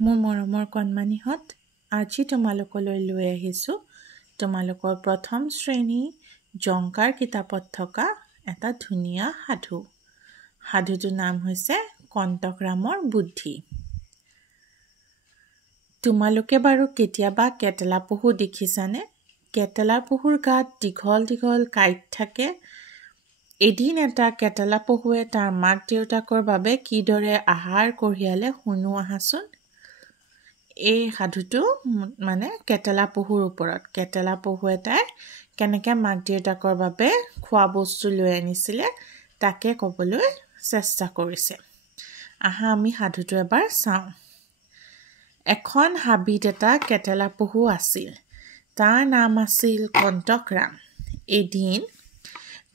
মোৰ মৰমৰ কণমানিহঁত, আজি তোমালোকলৈ লৈ আহিছোঁ তোমালোকৰ প্ৰথম শ্ৰেণী জংকাৰ কিতাপত থকা এটা ধুনীয়া সাধু। সাধুটোৰ নাম হৈছে কণ্টকৰামৰ বুদ্ধি। তোমালোকে বাৰু কেতিয়াবা কেটেলা পহু দেখিছানে? কেটেলা পহুৰ গাত দীঘল দীঘল কাঁইট থাকে। এদিন এটা কেটেলা পহুৱে তাৰ মাক দেউতাকৰ বাবে কিদৰে আহাৰ কঢ়িয়ালে শুনো আহাচোন। এই সাধুটো কেটেলা পহুৰ ওপৰত। কেটেলা পহু এটাই কেনেকৈ মাক দেউতাকৰ বাবে খোৱা বস্তু লৈ আনিছিলে তাকে ক'বলৈ চেষ্টা কৰিছে। আহা আমি সাধুটো এবাৰ চাওঁ। এখন হাবিত এটা কেটেলা পহু আছিল। তাৰ নাম আছিল কণ্টকৰাম। এদিন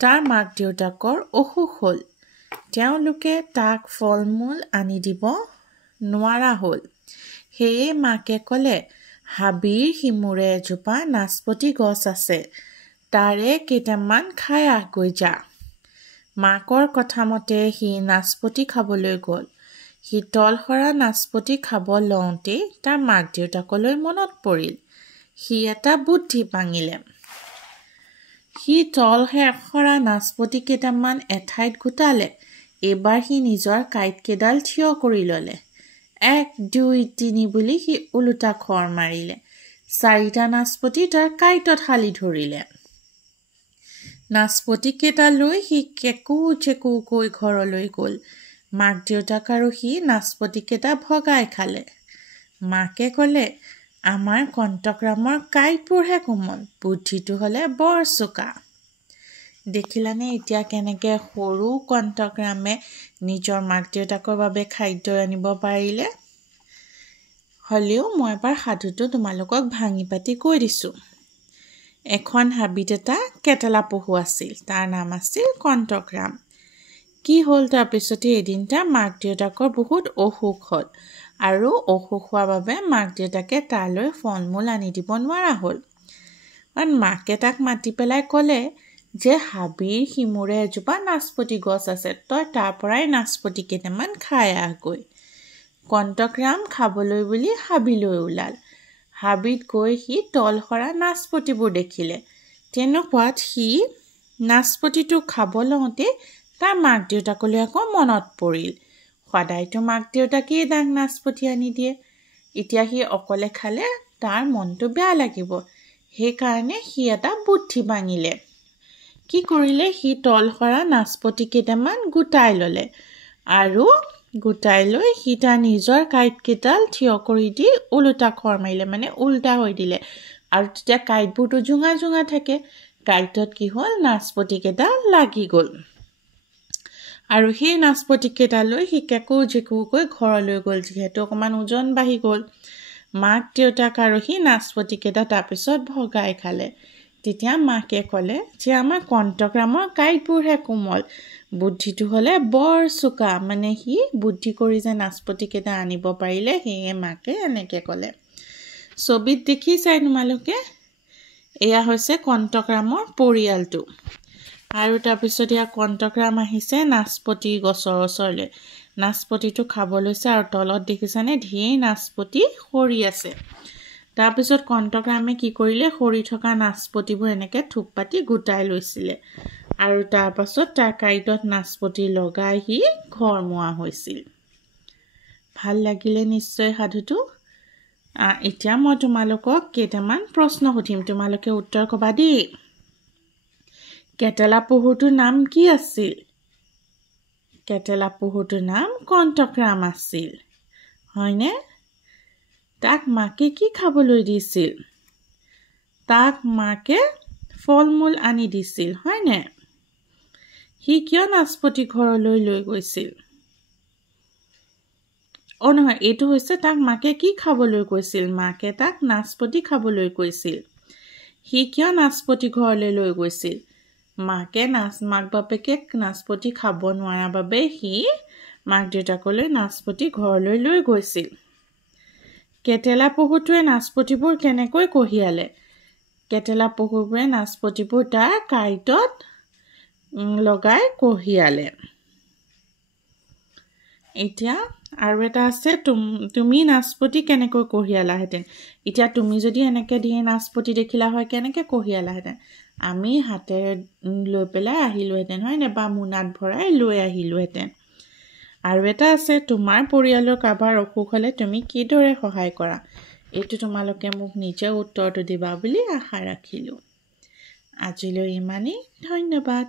তাৰ মাক দেউতাকৰ অসুখ হ'ল। তেওঁলোকে তাক ফল মূল আনি দিব নোৱাৰা হ'ল। সেয়ে মাকে ক'লে, হাবিৰ সিমূৰে এজোপা নাচপতি গছ আছে, তাৰে কেইটামান খাই আহগৈ যা। মাকৰ কথামতে সি নাচপতি খাবলৈ গ'ল। সি তলসৰা নাচপতি খাব লওঁতেই তাৰ মাক দেউতাকলৈ মনত পৰিল। সি এটা বুদ্ধি পাঙিলে। সি তলসৰা নাচপতি কেইটামান এঠাইত গোটালে। এইবাৰ সি নিজৰ কাঁইটকেইডাল থিয় কৰি ল'লে। 1, 2, 3 বুলি সি ওলোটা খৰ মাৰিলে। 4টা নাচপতি তাৰ কাঁইটত হালি ধৰিলে। নাচপতি কেইটা লৈ সি কেকু চেকুকৈ ঘৰলৈ গ'ল। মাক দেউতাক আৰু সি নাচপতি কেইটা ভগাই খালে। মাকে ক'লে, আমাৰ কণ্টকৰামৰ কাঁইটবোৰহে কোমল, বুদ্ধিটো হ'লে বৰ চোকা। দেখিলানে এতিয়া কেনেকৈ সৰু কণ্টকৰামে নিজৰ মাক দেউতাকৰ বাবে খাদ্য আনিব পাৰিলে। হ'লেও মই এবাৰ সাধুটো তোমালোকক ভাঙি পাতি কৈ দিছোঁ। এখন হাবিত এটা কেটেলা পহু আছিল। তাৰ নাম আছিল কণ্টকৰাম। কি হ'ল তাৰপিছতে এদিন তাৰ মাক দেউতাকৰ বহুত অসুখ হ'ল আৰু অসুখ হোৱাৰ বাবে মাক দেউতাকে তালৈ ফল মূল আনি দিব নোৱাৰা হ'ল। মাকে তাক মাতি পেলাই ক'লে যে হাবিৰ সিমূৰে এজোপা নাচপতি গছ আছে, তই তাৰ পৰাই নাচপতি কেইটামান খাই আহগৈ। কণ্টকৰাম খাবলৈ বুলি হাবিলৈ ওলাল। হাবিত গৈ সি তলসৰা নাচপতিবোৰ দেখিলে। তেনেকুৱাত সি নাচপতিটো খাব লওঁতে তাৰ মাক দেউতাকলৈ আকৌ মনত পৰিল। সদায়তো মাক দেউতাকেই তাক নাচপতি আনি দিয়ে। এতিয়া সি অকলে খালে তাৰ মনটো বেয়া লাগিব। সেইকাৰণে সি এটা বুদ্ধি ভাঙিলে। কি কৰিলে, সি তলসৰা নাচপতি কেইটামান গোটাই ল'লে আৰু গোটাই লৈ সি তাৰ নিজৰ কাঁইটকেইডাল থিয় কৰি দি ওলোটা খৰ মাৰিলে, উল্টা হৈ দিলে। আৰু তেতিয়া কাঁইটবোৰতো জোঙা জোঙা থাকে। কাঁইটত কি হ'ল, নাচপতি কেইটা লাগি গ'ল। আৰু সেই নাচপতি কেইটা লৈ সি কেকু জেকুকৈ ঘৰলৈ গ'ল। যিহেতু অকণমান ওজন বাঢ়ি গ'ল, মাক দেউতাক আৰু সি নাচপতি কেইটা তাৰপিছত ভগাই খালে। তেতিয়া মাকে ক'লে যে আমাৰ কণ্টকৰামৰ কাঁইটবোৰহে কোমল, বুদ্ধিটো হ'লে বৰ চোকা। সি বুদ্ধি কৰি যে নাচপতি কেইটা আনিব পাৰিলে, সেয়ে মাকে এনেকৈ ক'লে। ছবিত দেখিছাই তোমালোকে, এয়া হৈছে কণ্টকৰামৰ পৰিয়ালটো। আৰু তাৰপিছত এয়া কণ্টকৰাম আহিছে নাচপতি গছৰ ওচৰলৈ। নাচপতিটো খাব লৈছে আৰু তলত দেখিছানে ঢেৰ নাচপতি সৰি আছে। তাৰপিছত কণ্টকৰামে কি কৰিলে, সৰি থকা নাচপতিবোৰ এনেকৈ থোপ পাতি গোটাই লৈছিলে আৰু তাৰপাছত তাৰ কাঁইটত নাচপতি লগাই সি ঘৰ মোৱা হৈছিল। ভাল লাগিলে নিশ্চয় সাধুটো। এতিয়া মই তোমালোকক কেইটামান প্ৰশ্ন সুধিম, তোমালোকে উত্তৰ ক'বা দেই। কেটেলা পহুটোৰ নাম কি আছিল? কেটেলা পহুটোৰ নাম কণ্টকৰাম আছিল, হয়নে? তাক মাকে কি খাবলৈ দিছিল? তাক মাকে ফল মূল আনি দিছিল, হয়নে? সি কিয় নাচপতি ঘৰলৈ লৈ গৈছিল? নহয়, এইটো হৈছে তাক মাকে কি খাবলৈ কৈছিল? মাকে তাক নাচপতি খাবলৈ কৈছিল। সি কিয় নাচপতি ঘৰলৈ লৈ গৈছিল? মাক বাপেকে নাচপতি খাব নোৱাৰাৰ বাবে সি মাক দেউতাকলৈ নাচপতি ঘৰলৈ লৈ গৈছিল। কেটেলা পহুটোৱে নাচপতিবোৰ কেনেকৈ কঢ়িয়ালে? কেটেলা পহুবোৰে নাচপতিবোৰ তাৰ কাঁইটত লগাই কঢ়িয়ালে। এতিয়া আৰু এটা আছে তুমি নাচপতি কেনেকৈ কঢ়িয়ালাহেঁতেন এতিয়া তুমি যদি এনেকৈ দিয়ে নাচপতি দেখিলা হয় কেনেকৈ কঢ়িয়ালাহেঁতেন আমি হাতেৰে লৈ পেলাই আহিলোহেঁতেন হয়নে বা মোনাত ভৰাই লৈ আহিলোহেঁতেন আৰু এটা আছে তোমাৰ পৰিয়ালৰ কাৰোবাৰ অসুখ হ'লে তুমি কিদৰে সহায় কৰা এইটো তোমালোকে মোক নিজে উত্তৰটো দিবা বুলি আশা ৰাখিলোঁ আজিলৈ ইমানেই ধন্যবাদ